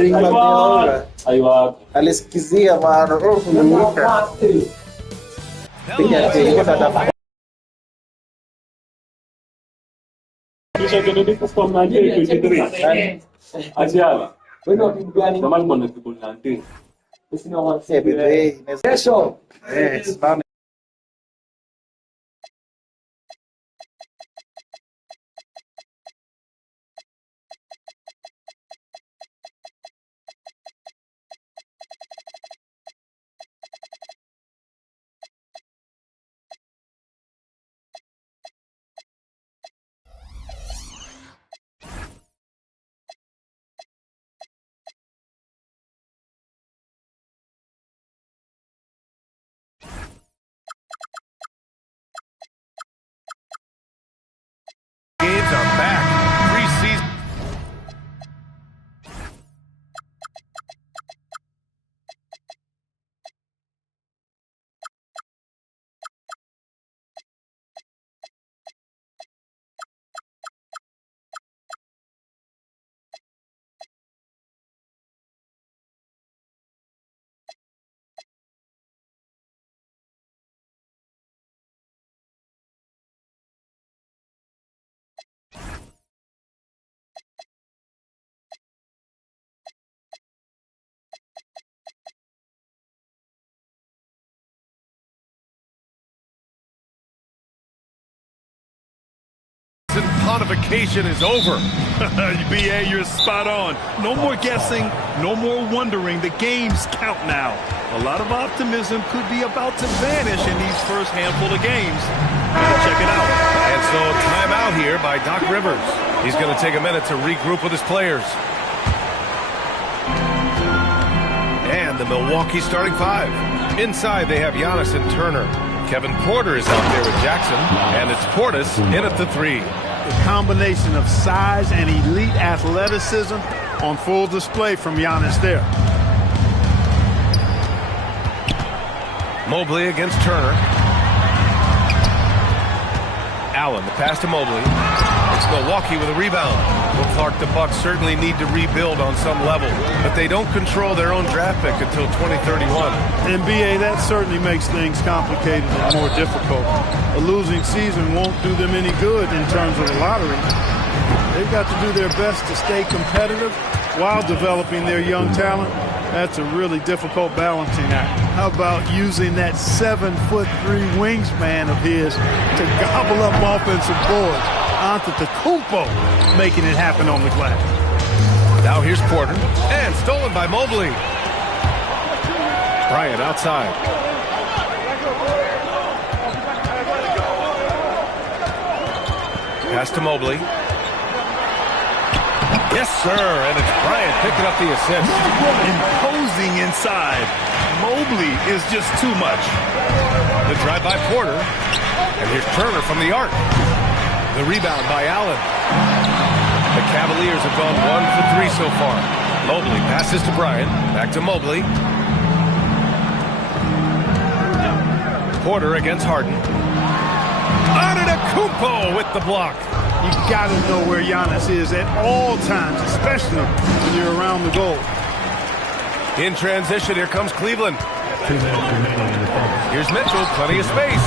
spring lang niya ora. Alis kizia mano kumulika. Tingnan ko sa dapat. Siya ganun dito from 1923. Asia. Bueno, naman mo nagtubol natin. Eso. Yes, mami. Games are back. Preseason. Pontification is over. BA, you're spot on. No more guessing, no more wondering. The games count now. A lot of optimism could be about to vanish in these first handful of games. Check it out. And so timeout here by Doc Rivers. He's going to take a minute to regroup with his players. And the Milwaukee starting five. Inside they have Giannis and Turner. Kevin Porter is out there with Jackson, and it's Portis in at the three. The combination of size and elite athleticism on full display from Giannis there. Mobley against Turner. Allen, the pass to Mobley. It's Milwaukee with a rebound. Well, Clark, the Bucks certainly need to rebuild on some level, but they don't control their own draft pick until 2031. NBA, that certainly makes things complicated and more difficult. A losing season won't do them any good in terms of the lottery. They've got to do their best to stay competitive while developing their young talent. That's a really difficult balancing act. How about using that 7'3" wingspan of his to gobble up offensive boards? Antetokounmpo making it happen on the glass. Now here's Porter, and stolen by Mobley. Bryant outside. Pass to Mobley. Yes, sir, and it's Bryant picking up the assist. Imposing inside. Mobley is just too much. The drive by Porter, and here's Turner from the arc. The rebound by Allen. The Cavaliers have gone 1 for 3 so far. Mobley passes to Bryant. Back to Mobley. Porter against Harden. Antetokounmpo with the block. You got to know where Giannis is at all times, especially when you're around the goal. In transition, here comes Cleveland. Here's Mitchell, plenty of space.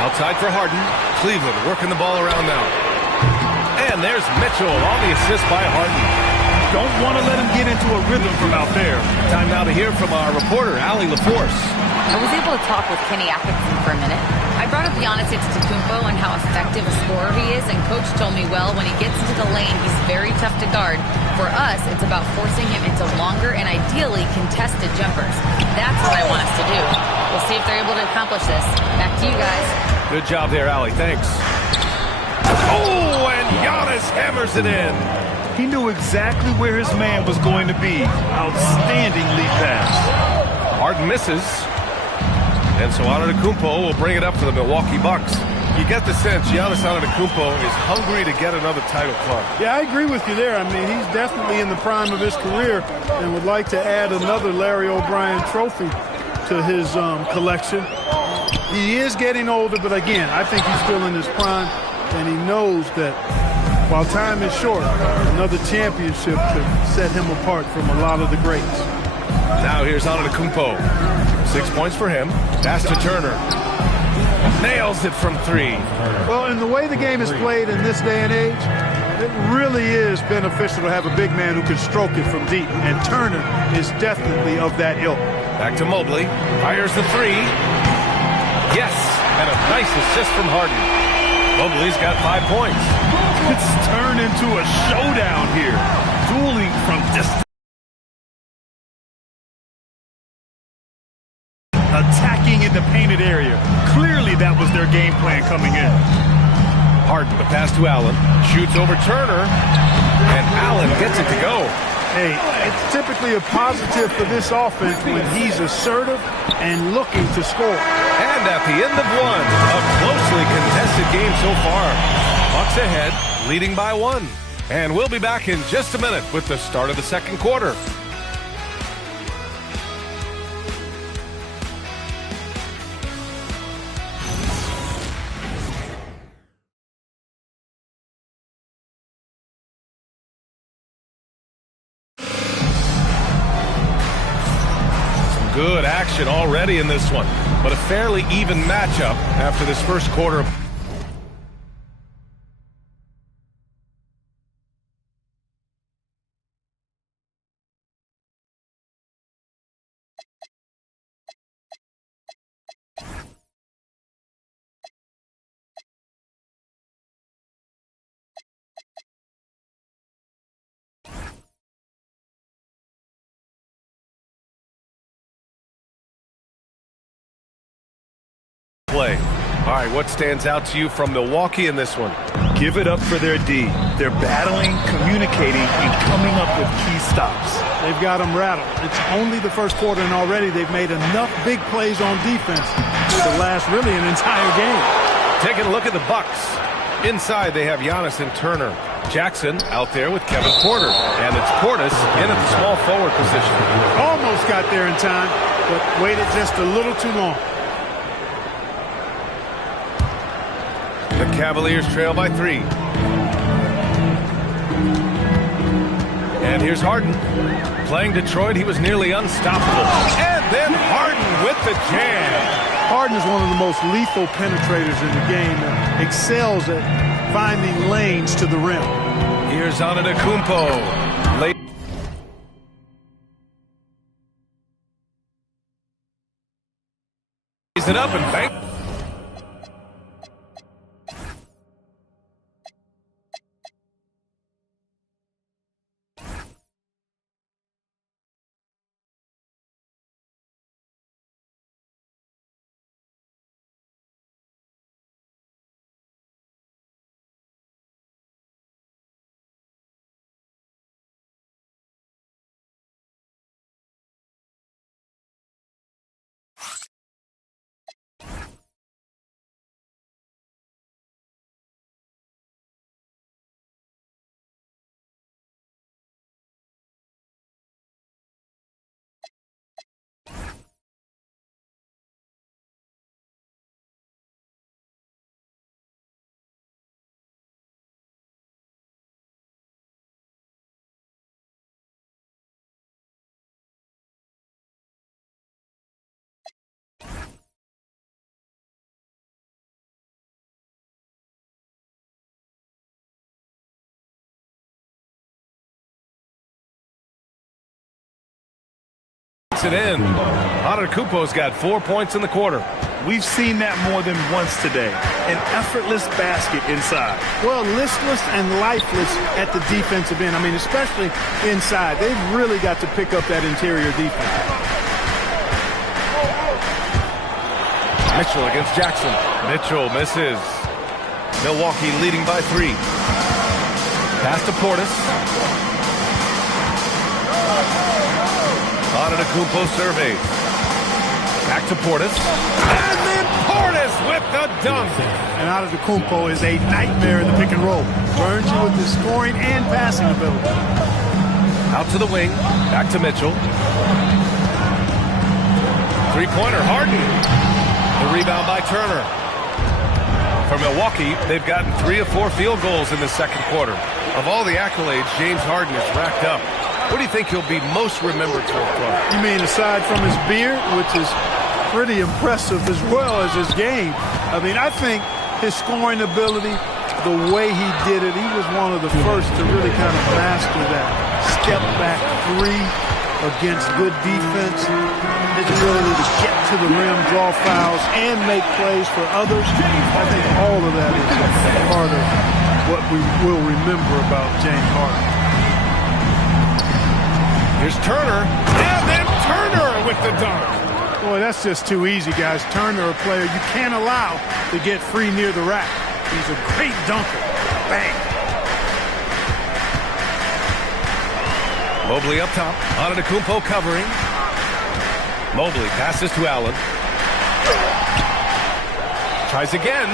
Outside for Harden. Cleveland working the ball around now. And there's Mitchell on the assist by Harden. Don't want to let him get into a rhythm from out there. Time now to hear from our reporter, Allie LaForce. I was able to talk with Kenny Atkinson for a minute. I brought up Giannis Antetokounmpo and how effective a scorer he is, and Coach told me, well, when he gets into the lane, he's very tough to guard. For us, it's about forcing him into longer and ideally contested jumpers. That's what I want us to do. We'll see if they're able to accomplish this. Back to you guys. Good job there, Allie. Thanks. Oh, and Giannis hammers it in. He knew exactly where his man was going to be. Outstanding lead pass. Harden misses. And so Antetokounmpo will bring it up for the Milwaukee Bucks. You get the sense Giannis Antetokounmpo is hungry to get another title, Clark. Yeah, I agree with you there. I mean, he's definitely in the prime of his career and would like to add another Larry O'Brien trophy to his collection. He is getting older, but again, I think he's still in his prime, and he knows that While time is short, another championship could set him apart from a lot of the greats. Now here's Antetokounmpo. 6 points for him. Pass to Turner. Nails it from 3. Well, in the way the game is played in this day and age, it really is beneficial to have a big man who can stroke it from deep, and Turner is definitely of that ilk. Back to Mobley. Fires the 3. Yes, and a nice assist from Harden. Mobley's got 5 points. It's turned into a showdown here. Dueling from distance. Attacking in the painted area. Clearly that was their game plan coming in. Harden, the pass to Allen. Shoots over Turner. And Allen gets it to go. Hey, it's typically a positive for this offense when he's assertive and looking to score. And at the end of one, a closely contested game so far. Bucks ahead, leading by 1. And we'll be back in just a minute with the start of the second quarter. Good action already in this one, but a fairly even matchup after this first quarter. Play. All right, what stands out to you from Milwaukee in this one? Give it up for their D. They're battling, communicating, and coming up with key stops. They've got them rattled. It's only the first quarter, and already they've made enough big plays on defense to last really an entire game. Taking a look at the Bucks. Inside, they have Giannis and Turner. Jackson out there with Kevin Porter. And it's Portis in at the small forward position. Almost got there in time, but waited just a little too long. The Cavaliers trail by 3. And here's Harden. Playing Detroit, he was nearly unstoppable. And then Harden with the jam. Harden is one of the most lethal penetrators in the game and excels at finding lanes to the rim. Here's Antetokounmpo. Late. Lays it up and bang. It in. Antetokounmpo's got 4 points in the quarter. We've seen that more than once today. An effortless basket inside. Well, listless and lifeless at the defensive end. I mean, especially inside. They've really got to pick up that interior defense. Mitchell against Jackson. Mitchell misses. Milwaukee leading by 3. Pass to Portis. Antetokounmpo surveys. Back to Portis. And then Portis with the dunk. And Antetokounmpo is a nightmare in the pick and roll. Burns you with his scoring and passing ability. Out to the wing. Back to Mitchell. Three-pointer. Harden. The rebound by Turner. For Milwaukee, they've gotten 3 of 4 field goals in the second quarter. Of all the accolades James Harden has racked up, what do you think he'll be most remembered for? You mean aside from his beard, which is pretty impressive as well as his game? I mean, I think his scoring ability, the way he did it, he was one of the first to really kind of master that step-back three against good defense. His ability to get to the rim, draw fouls, and make plays for others. I think all of that is part of what we will remember about James Harden. Here's Turner, and then Turner with the dunk. Boy, that's just too easy, guys. Turner, a player you can't allow to get free near the rack. He's a great dunker. Bang. Mobley up top. Antetokounmpo covering. Mobley passes to Allen. Tries again.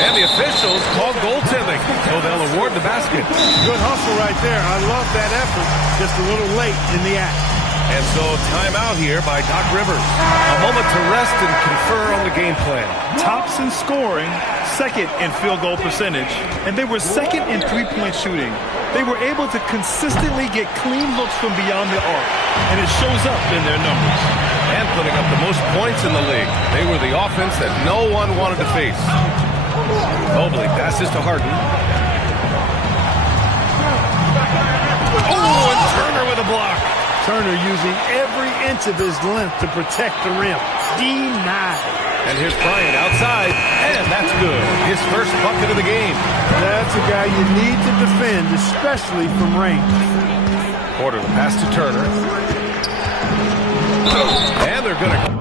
And the officials call goaltending, so they'll award the basket. Good hustle right there. I love that effort. Just a little late in the act. And so timeout here by Doc Rivers. A moment to rest and confer on the game plan. Tops in scoring, second in field goal percentage, and they were second in three-point shooting. They were able to consistently get clean looks from beyond the arc, and it shows up in their numbers. And putting up the most points in the league. They were the offense that no one wanted to face. Mobley passes to Harden. Oh, and Turner with a block. Turner using every inch of his length to protect the rim. Denied. And here's Bryant outside, and that's good. His first bucket of the game. That's a guy you need to defend, especially from range. Porter, the pass to Turner. And they're going to...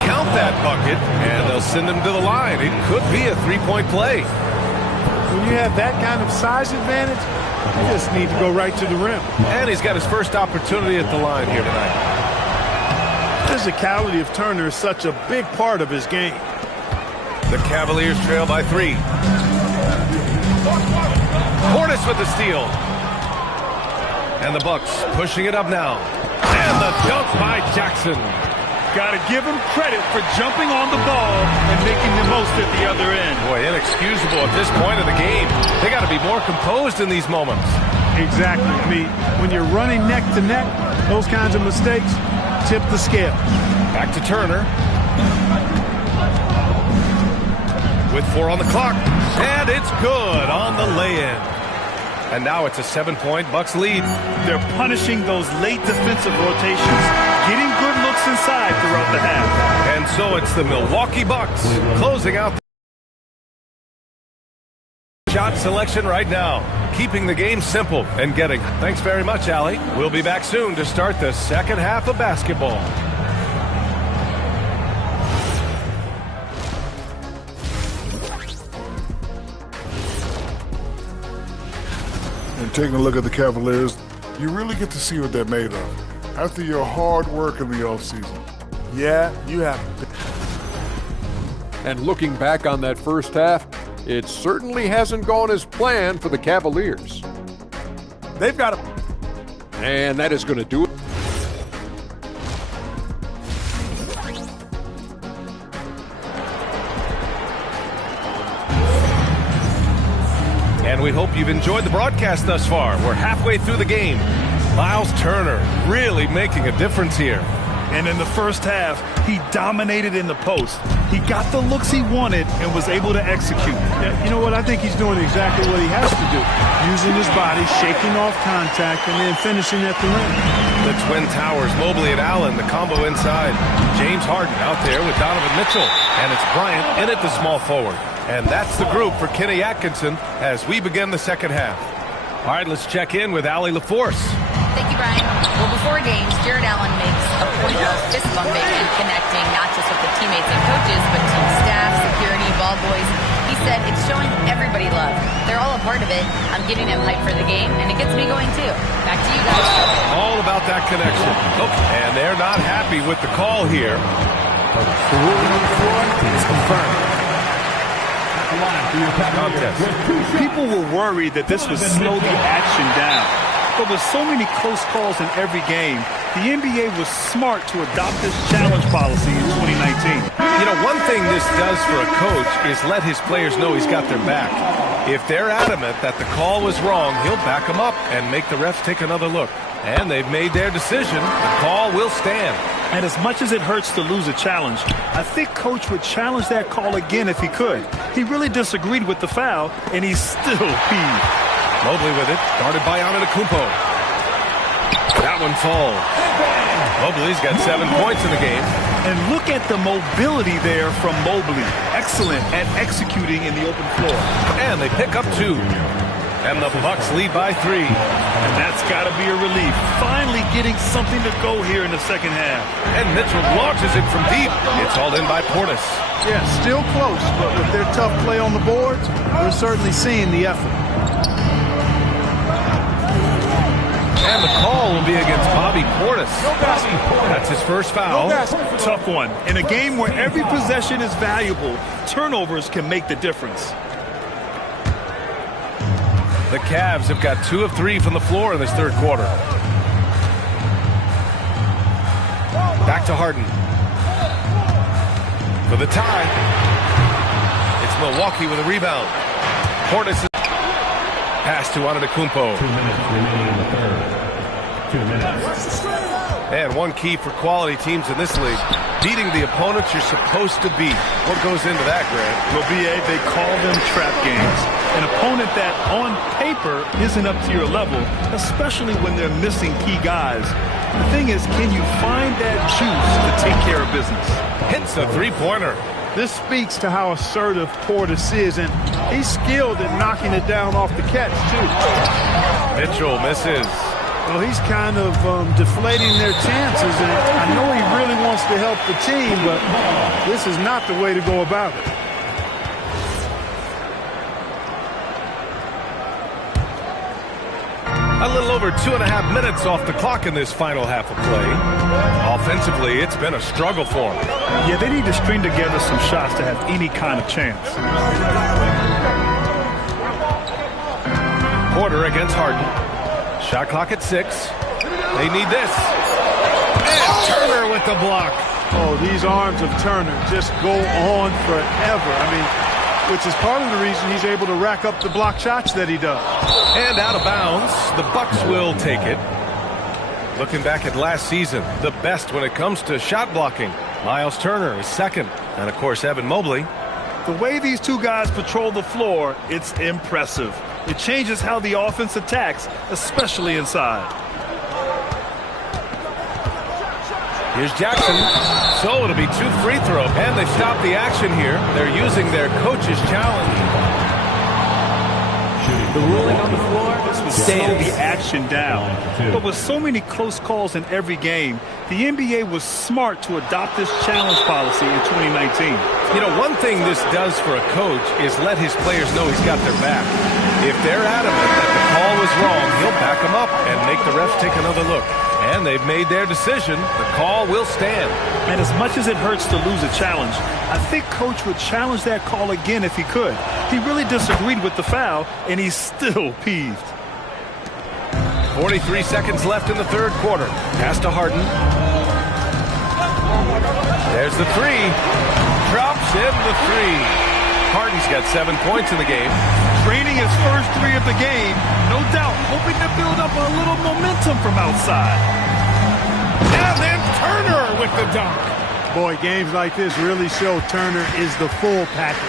count that bucket, and they'll send him to the line. It could be a three-point play. When you have that kind of size advantage, you just need to go right to the rim. And he's got his first opportunity at the line here tonight. Physicality of Turner is such a big part of his game. The Cavaliers trail by 3. Portis with the steal. And the Bucks pushing it up now. And the dunk by Jackson. Got to give him credit for jumping on the ball and making the most at the other end. Boy, inexcusable at this point of the game. They got to be more composed in these moments. Exactly. I mean, when you're running neck to neck, those kinds of mistakes tip the scale. Back to Turner. With 4 on the clock. And it's good on the lay-in. And now it's a 7-point Bucks lead. They're punishing those late defensive rotations, getting good looks inside throughout the half. And so it's the Milwaukee Bucks closing out the shot selection right now, keeping the game simple and getting. Thanks very much, Allie. We'll be back soon to start the second half of basketball. And taking a look at the Cavaliers, you really get to see what they're made of after your hard work in the offseason. Yeah, you have. And looking back on that first half, it certainly hasn't gone as planned for the Cavaliers. They've got And that is going to do it. And we hope you've enjoyed the broadcast thus far. We're halfway through the game. Miles Turner really making a difference here. And in the first half, he dominated in the post. He got the looks he wanted and was able to execute. Yeah, you know what? I think he's doing exactly what he has to do. Using his body, shaking off contact, and then finishing at the rim. The Twin Towers, Mobley and Allen, the combo inside. James Harden out there with Donovan Mitchell. And it's Bryant in at the small forward. And that's the group for Kenny Atkinson as we begin the second half. All right, let's check in with Allie LaForce. Thank you, Brian. Well, before games, Jared Allen makes a point of fist bumping and connecting not just with the teammates and coaches, but team staff, security, ball boys. He said it's showing everybody love. They're all a part of it. I'm getting them hyped for the game, and it gets me going too. Back to you guys. All about that connection. Oh, and they're not happy with the call here. The ruling on the floor is confirmed. Contest. People were worried that this would slow the action down. But with so many close calls in every game, the NBA was smart to adopt this challenge policy in 2019. You know, one thing this does for a coach is let his players know he's got their back. If they're adamant that the call was wrong, he'll back them up and make the refs take another look. And they've made their decision. The call will stand. And as much as it hurts to lose a challenge, I think Coach would challenge that call again if he could. He really disagreed with the foul, and he's still peeved. Mobley with it, guarded by Antetokounmpo. That one falls. Mobley's got 7 points in the game. And look at the mobility there from Mobley. Excellent at executing in the open floor. And they pick up 2. And the Bucks lead by 3. And that's got to be a relief. Finally getting something to go here in the second half. And Mitchell launches it from deep. It's hauled in by Portis. Yeah, still close, but with their tough play on the boards, we're certainly seeing the effort. And the call will be against Bobby Portis. That's his first foul. Tough one. In a game where every possession is valuable, turnovers can make the difference. The Cavs have got 2 of 3 from the floor in this third quarter. Back to Harden. For the tie. It's Milwaukee with a rebound. Portis is pass to Antetokounmpo. 2 minutes remaining in the third. 2 minutes. And one key for quality teams in this league, beating the opponents you're supposed to beat. What goes into that, Grant? Well, B.A., they call them trap games. An opponent that, on paper, isn't up to your level, especially when they're missing key guys. The thing is, can you find that juice to take care of business? Hits a three-pointer. This speaks to how assertive Portis is, and he's skilled at knocking it down off the catch, too. Mitchell misses. Well, he's kind of deflating their chances, and I know he really wants to help the team, but this is not the way to go about it. A little over 2.5 minutes off the clock in this final half of play. Offensively, it's been a struggle for them. Yeah, they need to string together some shots to have any kind of chance. Porter against Harden. Shot clock at 6. They need this. And Turner with the block. Oh, these arms of Turner just go on forever. I mean, which is part of the reason he's able to rack up the block shots that he does. And out of bounds, the Bucks will take it. Looking back at last season, the best when it comes to shot blocking. Miles Turner is second. And, of course, Evan Mobley. The way these two guys patrol the floor, it's impressive. It changes how the offense attacks, especially inside. Here's Jackson. So it'll be 2 free throws. And they stop the action here. They're using their coach's challenge. The ruling on the floor Slow the action down. But with so many close calls in every game, the NBA was smart to adopt this challenge policy in 2019. You know, one thing this does for a coach is let his players know he's got their back. If they're adamant that the call was wrong, he'll back them up and make the refs take another look. And they've made their decision. The call will stand. And as much as it hurts to lose a challenge, I think Coach would challenge that call again if he could. He really disagreed with the foul, and he's still peeved. 43 seconds left in the third quarter. Pass to Harden. There's the 3. Drops in the 3. Harden's got 7 points in the game. Draining his first 3 of the game, no doubt, hoping to build up a little momentum from outside. And then Turner with the dunk. Boy, games like this really show Turner is the full package.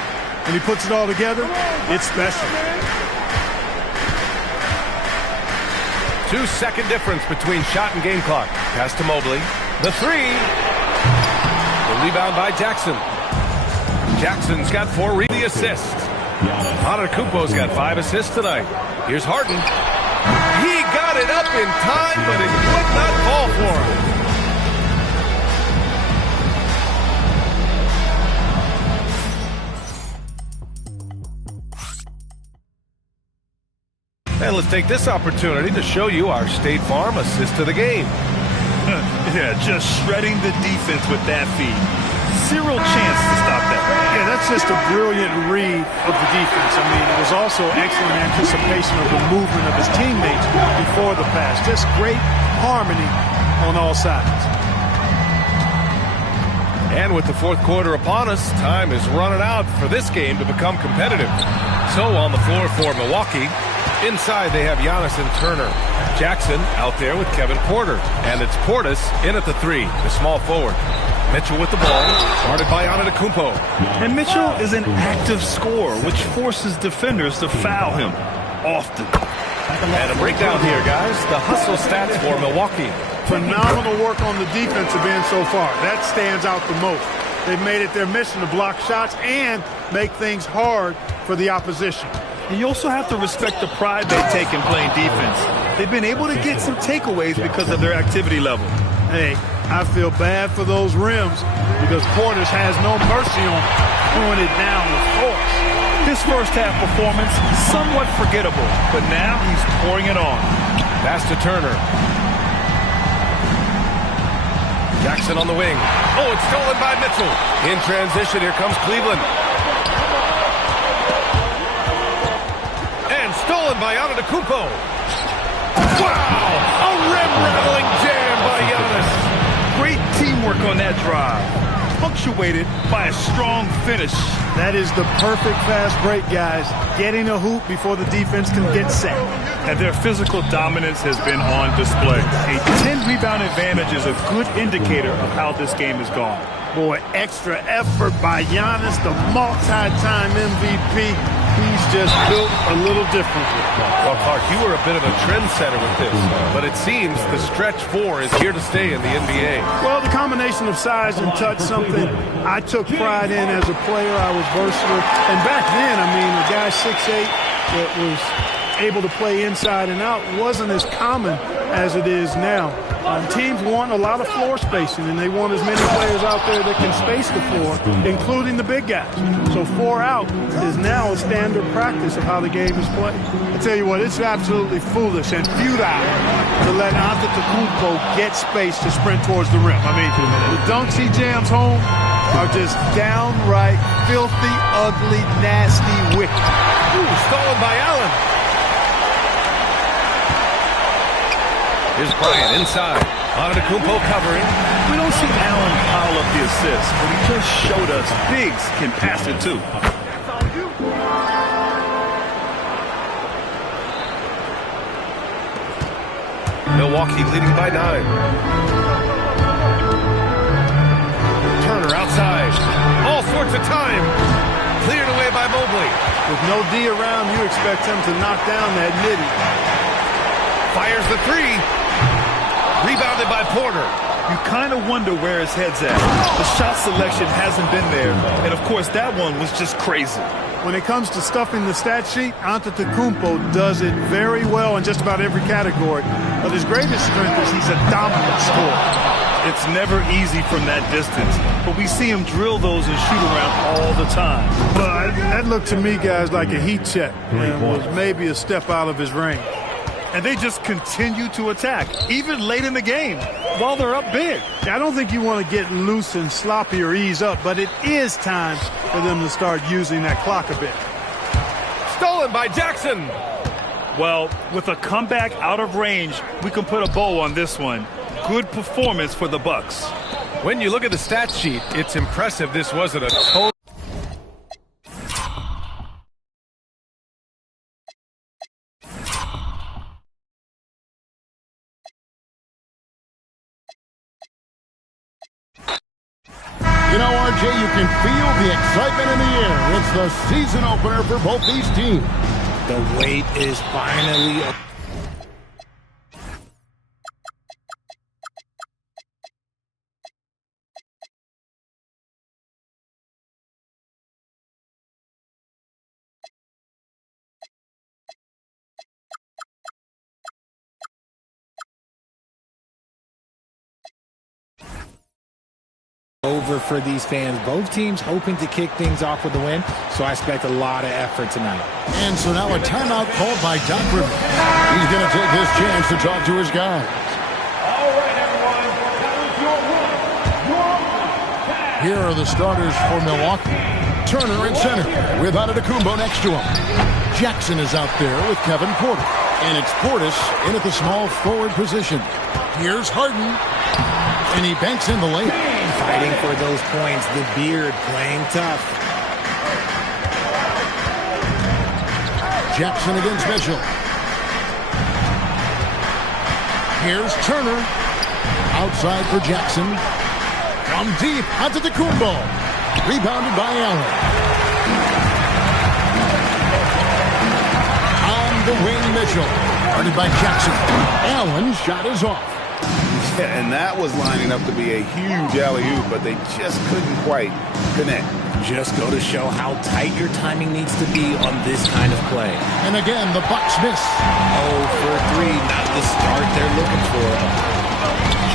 When he puts it all together, it's special. 2-second difference between shot and game clock. Pass to Mobley. The 3. The rebound by Jackson. Jackson's got 4 assists. Antetokounmpo's got 5 assists tonight. Here's Harden. He got it up in time, but it would not fall for him. And let's take this opportunity to show you our State Farm assist to the game. Yeah, just shredding the defense with that feed. Zero chance to stop that. Yeah, that's just a brilliant read of the defense. I mean, it was also excellent anticipation of the movement of his teammates before the pass. Just great harmony on all sides. And with the fourth quarter upon us, time is running out for this game to become competitive. So on the floor for Milwaukee, inside they have Giannis and Turner. Jackson out there with Kevin Porter. And it's Portis in at the 3, the small forward. Mitchell with the ball, guarded by Antetokounmpo. And Mitchell is an active scorer, which forces defenders to foul him often. And a breakdown here, guys. The hustle stats for Milwaukee. Phenomenal work on the defensive end so far. That stands out the most. They've made it their mission to block shots and make things hard for the opposition. And you also have to respect the pride they take in playing defense. They've been able to get some takeaways because of their activity level. Hey, I feel bad for those rims because Portis has no mercy on throwing it down with force. His first half performance, somewhat forgettable, but now he's pouring it on. Pass to Turner. Jackson on the wing. Oh, it's stolen by Mitchell. In transition, here comes Cleveland. And stolen by Antetokounmpo. Wow! A rim-rattling jam by Giannis. Great teamwork on that drive, punctuated by a strong finish. That is the perfect fast break, guys. Getting a hoop before the defense can get set. And their physical dominance has been on display. A 10-rebound advantage is a good indicator of how this game has gone. Boy, extra effort by Giannis, the multi-time MVP. He's just built a little differently. Well, Clark, you were a bit of a trendsetter with this, but it seems the stretch 4 is here to stay in the NBA. Well, the combination of size and touch, something I took pride in as a player. I was versatile. And back then, I mean, a guy 6'8" that was able to play inside and out wasn't as common as it is now. Teams want a lot of floor spacing, and they want as many players out there that can space the floor, including the big guys. So 4 out is now a standard practice of how the game is played. I tell you what, it's absolutely foolish and futile to let Antetokounmpo get space to sprint towards the rim. I mean, the dunks he jams home are just downright filthy, ugly, nasty, wicked. Ooh, stolen by Allen. Here's Bryant inside. Antetokounmpo covering. We don't see Allen pile up the assist, but he just showed us bigs can pass it too. Milwaukee leading by 9. Turner outside. All sorts of time. Cleared away by Mobley. With no D around, you expect him to knock down that nitty. Fires the 3. Rebounded by Porter. You kind of wonder where his head's at. The shot selection hasn't been there. And, of course, that one was just crazy. When it comes to stuffing the stat sheet, Antetokounmpo does it very well in just about every category. But his greatest strength is he's a dominant scorer. It's never easy from that distance. But we see him drill those and shoot around all the time. Well, that looked to me, guys, like a heat check. And was maybe a step out of his range. And they just continue to attack, even late in the game, while they're up big. I don't think you want to get loose and sloppy or ease up, but it is time for them to start using that clock a bit. Stolen by Jackson. Well, with a comeback out of range, we can put a bow on this one. Good performance for the Bucks. When you look at the stat sheet, it's impressive this wasn't a total. You know, RJ, you can feel the excitement in the air. It's the season opener for both these teams. The wait is finally over for these fans. Both teams hoping to kick things off with a win, so I expect a lot of effort tonight. And so now a timeout called by Doc Rivers. He's going to take his chance to talk to his guys. All right, everyone. That was your one. Here are the starters for Milwaukee. Turner in center with Antetokounmpo next to him. Jackson is out there with Kevin Porter. And it's Portis in at the small forward position. Here's Harden. And he banks in the lane. Fighting for those points. The beard playing tough. Jackson against Mitchell. Here's Turner. Outside for Jackson. From deep, Antetokounmpo. Rebounded by Allen. On the wing, Mitchell. Guarded by Jackson. Allen's shot is off. Yeah, and that was lining up to be a huge alley-oop, but they just couldn't quite connect. Just go to show how tight your timing needs to be on this kind of play. And again, the Bucks miss. 0 for 3, not the start they're looking for.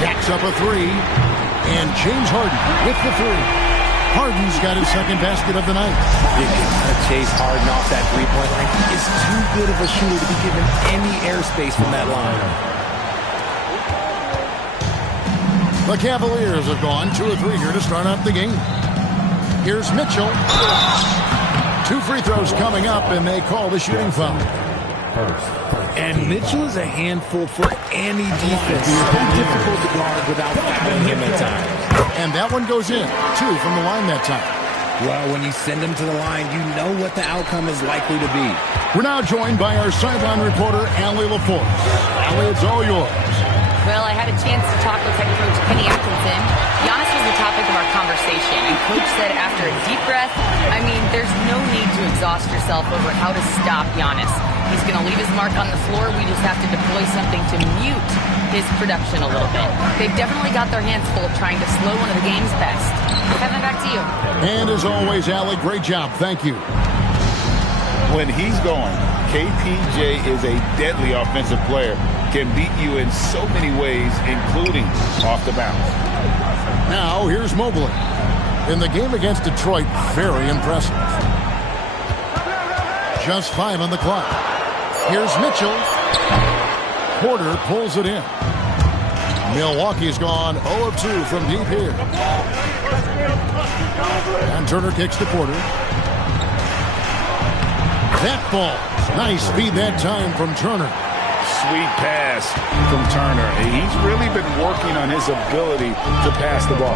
Jacks up a three. And James Harden with the three. Harden's got his second basket of the night. You cannot chase Harden off that three-point line. He is too good of a shooter to be given any airspace from that line. The Cavaliers have gone 2 of 3 here to start out the game. Here's Mitchell. 2 free throws coming up, and they call the shooting foul. And Mitchell is a handful for any defense. It's so difficult to guard without fouling him at times. And that one goes in. 2 from the line that time. Well, when you send him to the line, you know what the outcome is likely to be. We're now joined by our sideline reporter, Allie LaForce. Allie, it's all yours. Well, I had a chance to talk with head coach Kenny Atkinson. Giannis was the topic of our conversation, and coach said after a deep breath, I mean, there's no need to exhaust yourself over how to stop Giannis. He's going to leave his mark on the floor. We just have to deploy something to mute his production a little bit. They've definitely got their hands full trying to slow one of the game's best. Kevin, back to you. And as always, Allie, great job. Thank you. When he's going, KPJ is a deadly offensive player. Can beat you in so many ways, including off the bounce. Now, here's Mobley. In the game against Detroit, very impressive. Just 5 on the clock. Here's Mitchell. Porter pulls it in. Milwaukee's gone 0 of 2 from deep here. And Turner kicks to Porter. That ball. Nice speed that time from Turner. Sweet pass from Turner. He's really been working on his ability to pass the ball.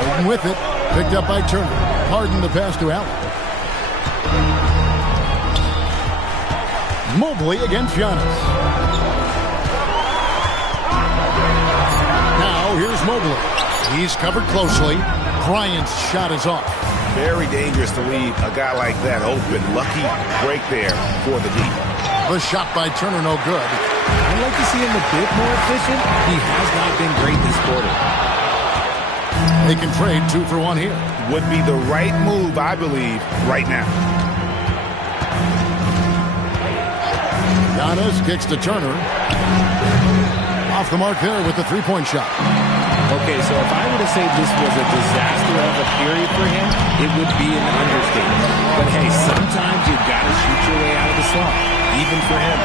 Harden with it. Picked up by Turner. Harden the pass to Allen. Mobley against Giannis. Now here's Mobley. He's covered closely. Bryant's shot is off. Very dangerous to leave a guy like that open. Lucky break there for the deep. The shot by Turner, no good. I'd like to see him a bit more efficient. He has not been great this quarter. They can trade 2 for 1 here. Would be the right move, I believe, right now. Giannis kicks to Turner. Off the mark there with the three-point shot. Okay, so if I were to say this was a disaster of a period for him, it would be an understatement. But hey, sometimes you've got to shoot your way out of the slump, even for him.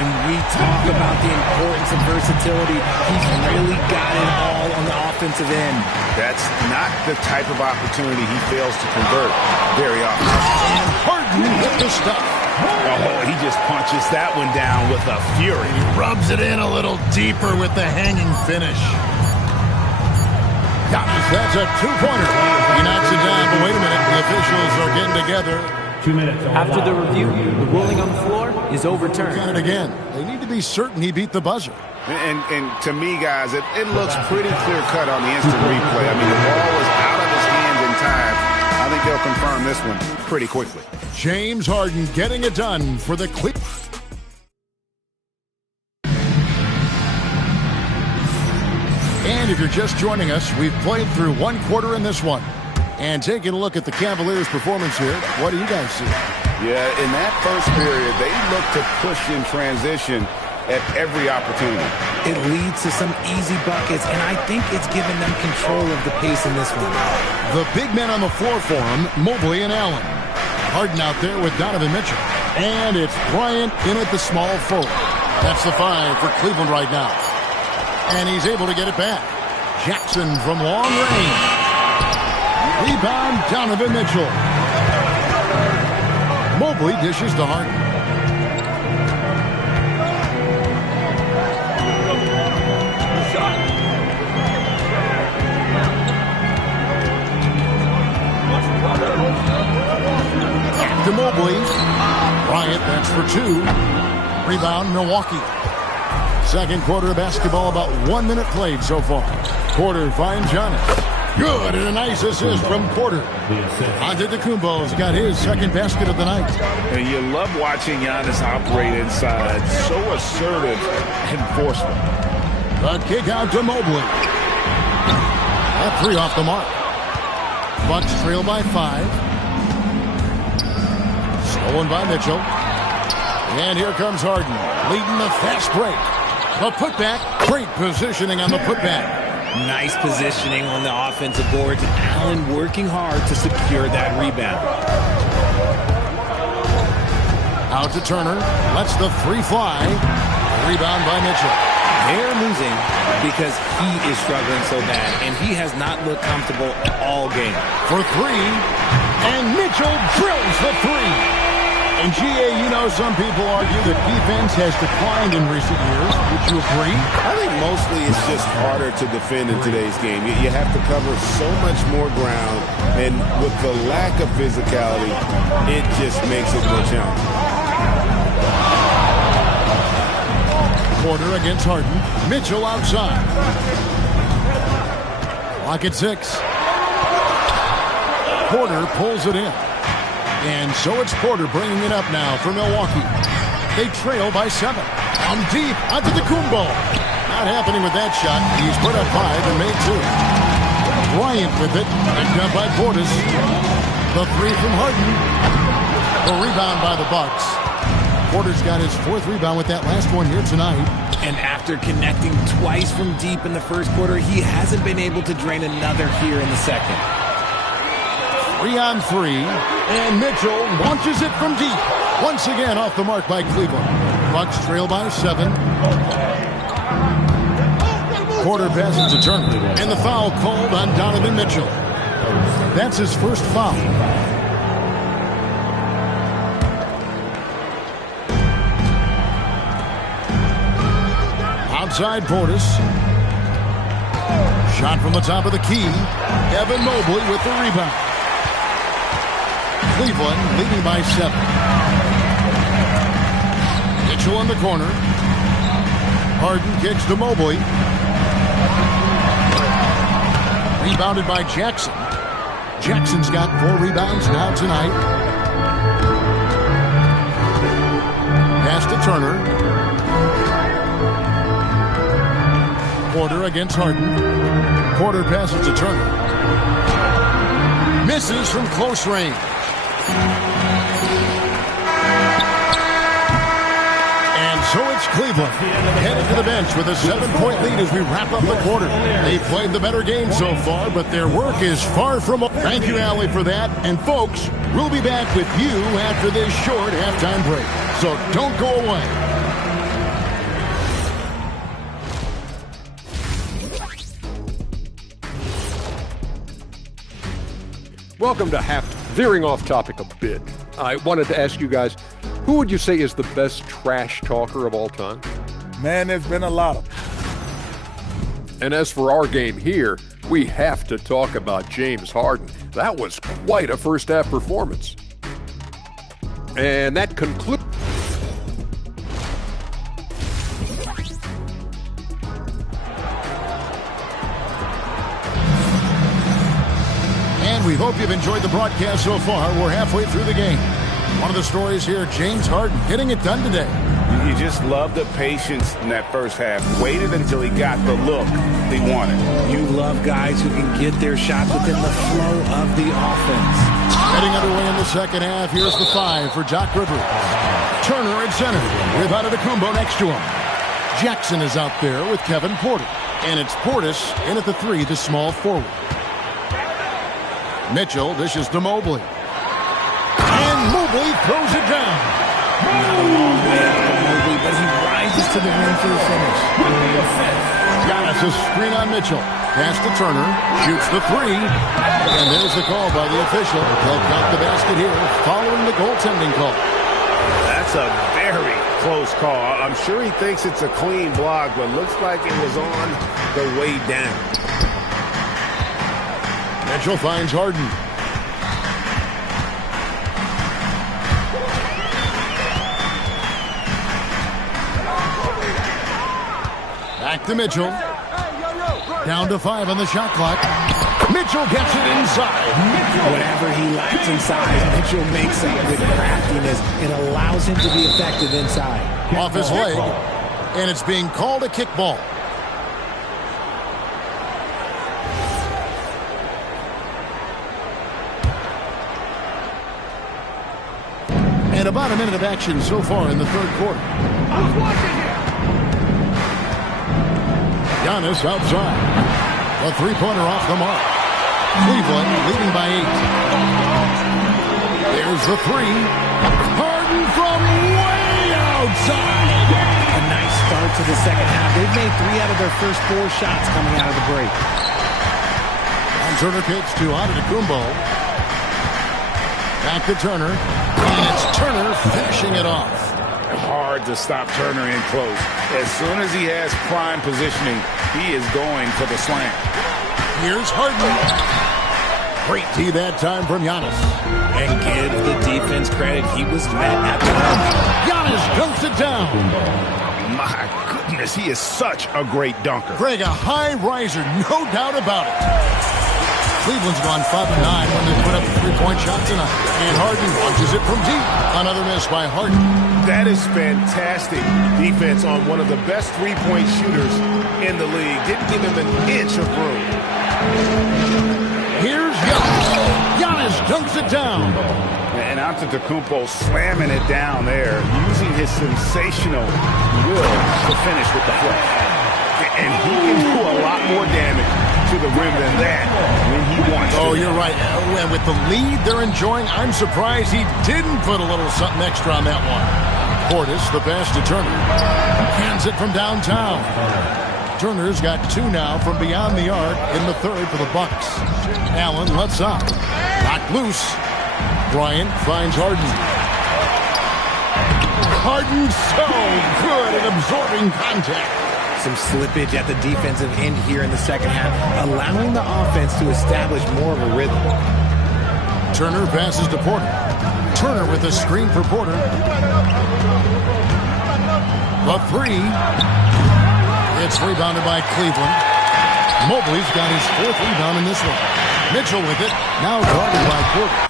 And we talk about the importance of versatility. He's really got it all on the offensive end. That's not the type of opportunity he fails to convert very often. And Harden hit the stuff. Oh, he just punches that one down with a fury. He rubs it in a little deeper with the hanging finish. That's a two-pointer. He knocks it down, but wait a minute. The officials are getting together. 2 minutes. After the review, the ruling on the floor is overturned. Got it again. They need to be certain he beat the buzzer. And to me, guys, it looks pretty clear-cut on the instant replay. I mean, the ball was out of his hands in time. I think they'll confirm this one pretty quickly. James Harden getting it done for the Clippers. And if you're just joining us, we've played through 1 quarter in this one. And taking a look at the Cavaliers' performance here, what do you guys see? Yeah, in that first period, they looked to push in transition at every opportunity. It leads to some easy buckets, and I think it's given them control of the pace in this one. The big men on the floor for him, Mobley and Allen. Harden out there with Donovan Mitchell. And it's Bryant in at the small forward. That's the 5 for Cleveland right now. And he's able to get it back. Jackson from long range. Rebound, Donovan Mitchell. Mobley dishes to Harden. To Mobley. Bryant, that's for two. Rebound, Milwaukee. Second quarter of basketball, about 1 minute played so far. Porter finds Giannis. Good, and a nice assist from Porter. Antetokounmpo's got his second basket of the night. And you love watching Giannis operate inside. So assertive enforcement. The kick out to Mobley. That three off the mark. Bucks trail by 5. Stolen by Mitchell. And here comes Harden, leading the fast break. The putback, great positioning on the putback. Nice positioning on the offensive boards. Allen working hard to secure that rebound. Out to Turner, lets the three fly. Rebound by Mitchell. They're losing because he is struggling so bad, and he has not looked comfortable all game. For three, and Mitchell drills the three. And GA, you know, some people argue that defense has declined in recent years. Would you agree? I think mostly it's just harder to defend in today's game. You have to cover so much more ground, and with the lack of physicality, it just makes it more challenging. Porter against Harden. Mitchell outside. Clock at 6. Porter pulls it in. And so it's Porter bringing it up now for Milwaukee. They trail by 7. Down deep, Antetokounmpo. Not happening with that shot. He's put up 5 and made 2. Bryant with it, picked up by Portis. The three from Harden. The rebound by the Bucks. Porter's got his 4th rebound with that last one here tonight. And after connecting twice from deep in the first quarter, he hasn't been able to drain another here in the second. 3 on 3, and Mitchell launches it from deep. Once again off the mark by Cleveland. Bucks trail by 7. Porter passes to Turner, and the foul called on Donovan Mitchell. That's his first foul. Outside Portis. Shot from the top of the key. Evan Mobley with the rebound. Cleveland leading by 7. Mitchell in the corner. Harden kicks to Mobley. Rebounded by Jackson. Jackson's got 4 rebounds now tonight. Pass to Turner. Porter against Harden. Porter passes to Turner. Misses from close range. And so it's Cleveland headed to the bench with a 7-point lead as we wrap up the quarter. They've played the better game so far, but their work is far from over. Thank you, Allie, for that. And folks, we'll be back with you after this short halftime break. So don't go away. Welcome to Halftime. Veering off topic a bit, I wanted to ask you guys, who would you say is the best trash talker of all time? Man, there's been a lot of them. And as for our game here, we have to talk about James Harden. That was quite a first-half performance. And that concludes... And we hope you've enjoyed the broadcast so far. We're halfway through the game. One of the stories here, James Harden getting it done today. You just love the patience in that first half. Waited until he got the look he wanted. You love guys who can get their shots within the flow of the offense. Getting underway in the second half. Here's the 5 for Doc Rivers. Turner at center with Antetokounmpo next to him. Jackson is out there with Kevin Porter. And it's Portis in at the 3, the small forward. Mitchell dishes to Mobley. And Mobley throws it down. Not a long way up for Mobley, but he rises to the rim for the finish. Giannis a screen on Mitchell. Pass to Turner. Shoots the three. And there's the call by the official. They'll count the basket here following the goaltending call. That's a very close call. I'm sure he thinks it's a clean block, but looks like it was on the way down. Mitchell finds Harden. Back to Mitchell. Down to 5 on the shot clock. Mitchell gets it inside. Whatever he lacks in size, Mitchell makes up with craftiness. It allows him to be effective inside. Off his leg, and it's being called a kickball. And about a minute of action so far in the third quarter. I was watching here. Giannis outside. A three-pointer off the mark. Cleveland leading by 8. There's the three. Harden from way outside. A nice start to the second half. They've made 3 out of their first 4 shots coming out of the break. And Turner kicks to Antetokounmpo. Back to Turner. And it's Turner finishing it off. Hard to stop Turner in close. As soon as he has prime positioning, he is going for the slam. Here's Harden. Great D that time from Giannis. And give the defense credit. He was met at the rim. Giannis dunks it down. My goodness, he is such a great dunker. Greg, a high riser, no doubt about it. Cleveland's gone 5-9 when they put up a three-point shot tonight. And Harden launches it from deep. Another miss by Harden. That is fantastic defense on one of the best three-point shooters in the league. Didn't give him an inch of room. Here's Giannis. Giannis dunks it down. And Antetokounmpo slamming it down there, using his sensational will to finish with the flush. And he can do a lot more damage to the rim than that when he wants to. Oh, you're right. And with the lead they're enjoying, I'm surprised he didn't put a little something extra on that one. Portis, the pass to Turner. Hands it from downtown. Turner's got 2 now from beyond the arc in the third for the Bucks. Allen lets up. Knocked loose. Bryant finds Harden. Harden so good at absorbing contact. Some slippage at the defensive end here in the second half, allowing the offense to establish more of a rhythm. Turner passes to Porter. Turner with a screen for Porter. The three. It's rebounded by Cleveland. Mobley's got his 4th rebound in this one. Mitchell with it. Now guarded by Porter.